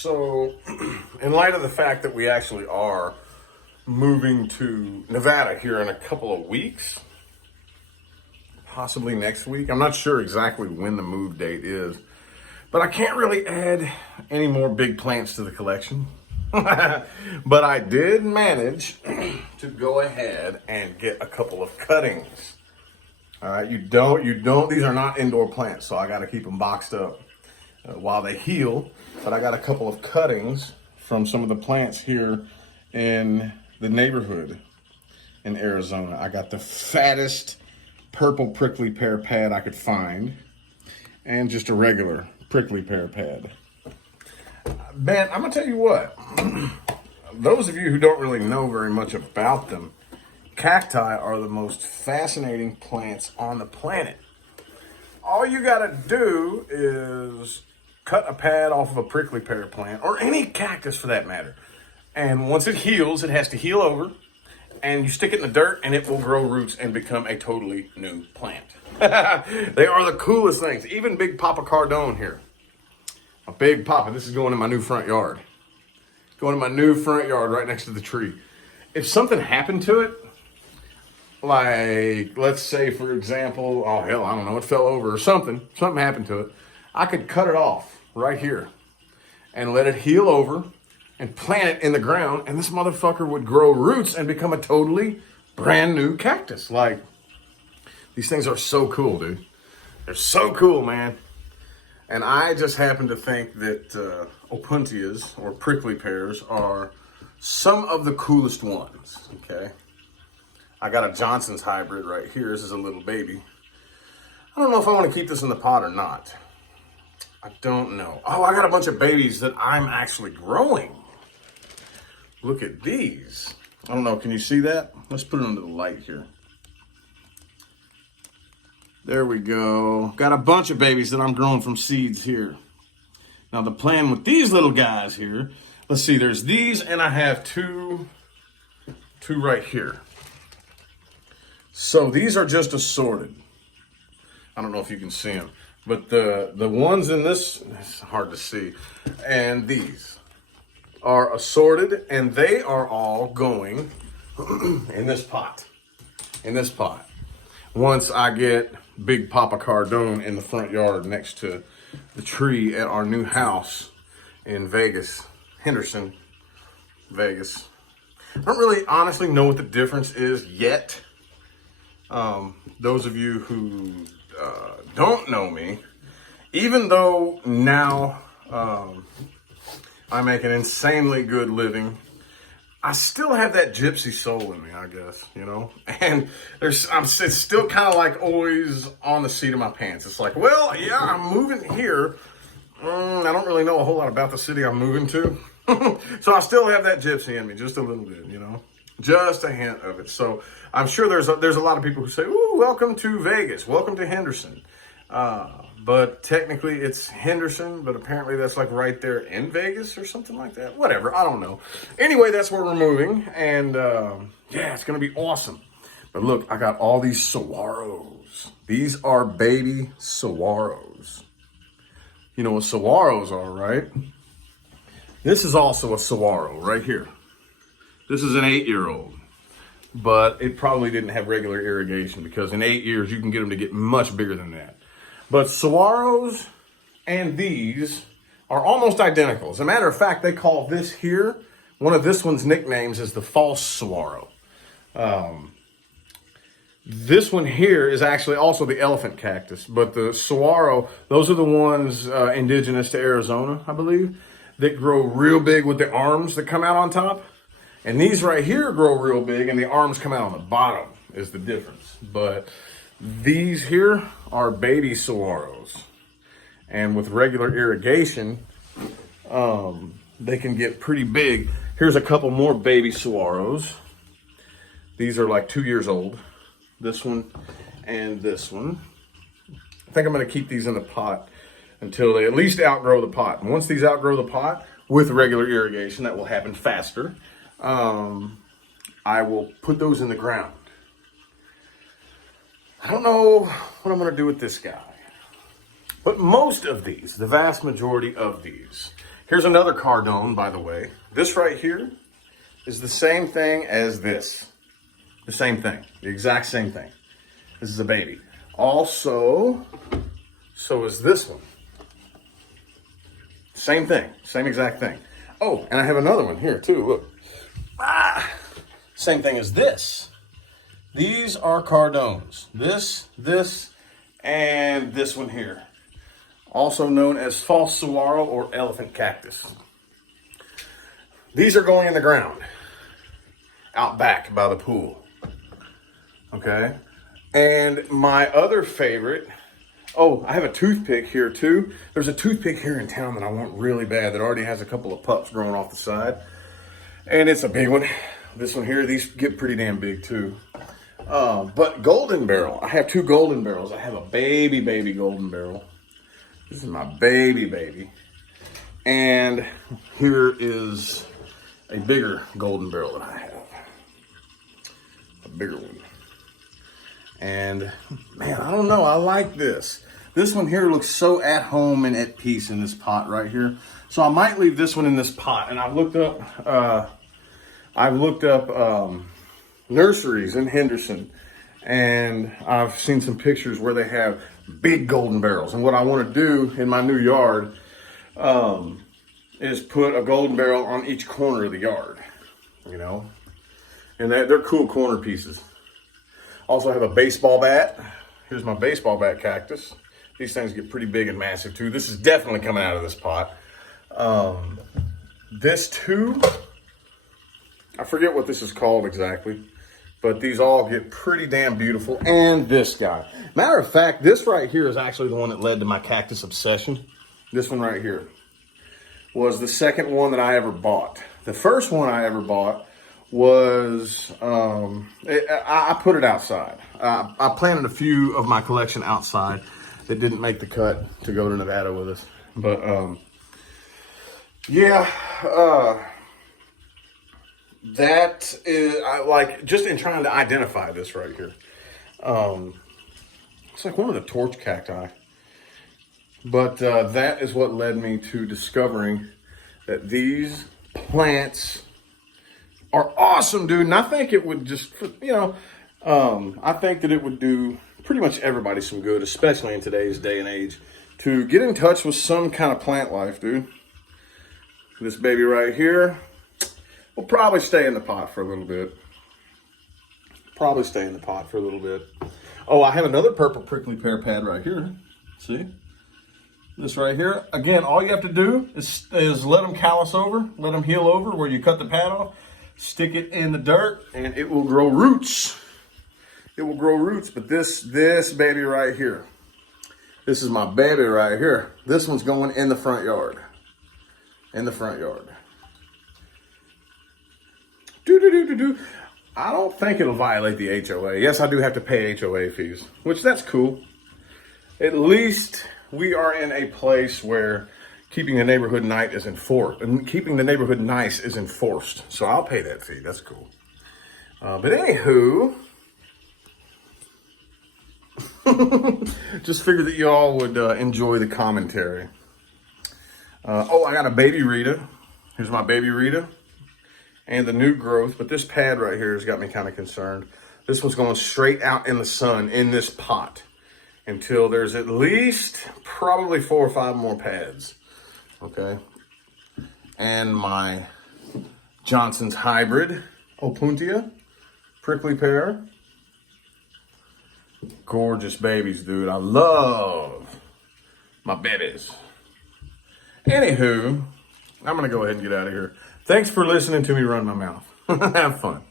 So, in light of the fact that we actually are moving to Nevada here in a couple of weeks, possibly next week, I'm not sure exactly when the move date is, but I can't really add any more big plants to the collection. But I did manage to go ahead and get a couple of cuttings. All right, you don't, these are not indoor plants, so I got to keep them boxed up while they heal. But I got a couple of cuttings from some of the plants here in the neighborhood in Arizona. I got the fattest purple prickly pear pad I could find, and just a regular prickly pear pad. Ben, I'm gonna tell you what, those of you who don't really know very much about them, cacti are the most fascinating plants on the planet. All you gotta do is cut a pad off of a prickly pear plant, or any cactus for that matter. And once it heals, it has to heal over, and you stick it in the dirt and it will grow roots and become a totally new plant. They are the coolest things. Even big Papa Cardone here. A big Papa, this is going in my new front yard. Going in my new front yard right next to the tree. If something happened to it, like, let's say, for example, oh hell, I don't know, it fell over or something happened to it, I could cut it off right here and let it heal over and plant it in the ground, and this motherfucker would grow roots and become a totally brand new cactus. Like, these things are so cool, dude. They're so cool, man. And I just happen to think that opuntias, or prickly pears, are some of the coolest ones, okay? I got a Johnson's hybrid right here. This is a little baby. I don't know if I want to keep this in the pot or not. I don't know. Oh, I got a bunch of babies that I'm actually growing. Look at these. I don't know, can you see that? Let's put it under the light here. There we go. Got a bunch of babies that I'm growing from seeds here. Now the plan with these little guys here, let's see, there's these, and I have two right here. So these are just assorted. I don't know if you can see them, but the ones in this, it's hard to see, and these are assorted, and they are all going in this pot. In this pot. Once I get big Papa Cardone in the front yard next to the tree at our new house in Vegas, Henderson, Vegas. I don't really honestly know what the difference is yet. Those of you who don't know me, even though now I make an insanely good living, I still have that gypsy soul in me, I guess, you know? And it's still kind of like always on the seat of my pants. It's like, well, yeah, I'm moving here. I don't really know a whole lot about the city I'm moving to. So I still have that gypsy in me, just a little bit, you know? Just a hint of it. So I'm sure there's a lot of people who say, ooh, welcome to Vegas. Welcome to Henderson. But technically it's Henderson, but apparently that's like right there in Vegas or something like that. Whatever, I don't know. Anyway, that's where we're moving, and yeah, it's gonna be awesome. But look, I got all these saguaros. These are baby saguaros. You know what saguaros are, right? This is also a saguaro right here. This is an 8-year-old, but it probably didn't have regular irrigation, because in 8 years you can get them to get much bigger than that. But saguaros and these are almost identical. As a matter of fact, they call this here, one of this one's nicknames is the false saguaro. This one here is actually also the elephant cactus, but the saguaro, those are the ones indigenous to Arizona, I believe, that grow real big with the arms that come out on top. And these right here grow real big and the arms come out on the bottom is the difference. But these here are baby saguaros, and with regular irrigation, they can get pretty big. Here's a couple more baby saguaros. These are like 2 years old. This one and this one. I think I'm gonna keep these in the pot until they at least outgrow the pot. And once these outgrow the pot with regular irrigation, that will happen faster, I will put those in the ground. I don't know what I'm going to do with this guy. But most of these, the vast majority of these, Here's another cardone, by the way. This right here is the same thing as this. The same thing, the exact same thing. This is a baby. Also, so is this one. Same thing, same exact thing. Oh, and I have another one here too, look. Same thing as this. These are cardones. This, and this one here. Also known as false saguaro or elephant cactus. These are going in the ground, out back by the pool. Okay, and my other favorite, oh, I have a toothpick here too. There's a toothpick here in town that I want really bad that already has a couple of pups growing off the side. And it's a big one. This one here, these get pretty damn big too. But golden barrel, I have two golden barrels. I have a baby golden barrel. This is my baby. And here is a bigger golden barrel that I have. A bigger one. And man, I don't know, I like this. This one here looks so at home and at peace in this pot right here. So I might leave this one in this pot. And I've looked up nurseries in Henderson, and I've seen some pictures where they have big golden barrels. And what I want to do in my new yard is put a golden barrel on each corner of the yard, you know, and they're cool corner pieces. Also, I have a baseball bat. Here's my baseball bat cactus. These things get pretty big and massive too. This is definitely coming out of this pot. This too, I forget what this is called exactly, but these all get pretty damn beautiful. And this guy. Matter of fact, this right here is actually the one that led to my cactus obsession. This one right here was the second one that I ever bought. The first one I ever bought was, I put it outside. I planted a few of my collection outside that didn't make the cut to go to Nevada with us. But, yeah, that is, I like, just in trying to identify this right here. It's like one of the torch cacti. But that is what led me to discovering that these plants are awesome, dude. And I think it would just, you know, I think that it would do pretty much everybody some good, especially in today's day and age, to get in touch with some kind of plant life, dude. This baby right here will probably stay in the pot for a little bit. Oh, I have another purple prickly pear pad right here. See? This right here. Again, all you have to do is let them callus over, let them heal over where you cut the pad off, stick it in the dirt, and it will grow roots. It will grow roots. But this baby right here, this is my baby right here. This one's going in the front yard. In the front yard. I don't think it'll violate the HOA. Yes, I do have to pay HOA fees, which that's cool. At least we are in a place where keeping the neighborhood nice is enforced. So I'll pay that fee. That's cool. But anywho, just figured that y'all would enjoy the commentary. Oh, I got a baby Rita. Here's my baby Rita and the new growth. But this pad right here has got me kind of concerned. This one's going straight out in the sun in this pot until there's at least probably 4 or 5 more pads. Okay. And my Johnson's hybrid Opuntia prickly pear. Gorgeous babies, dude. I love my babies. Anywho, I'm going to go ahead and get out of here. Thanks for listening to me run my mouth. Have fun.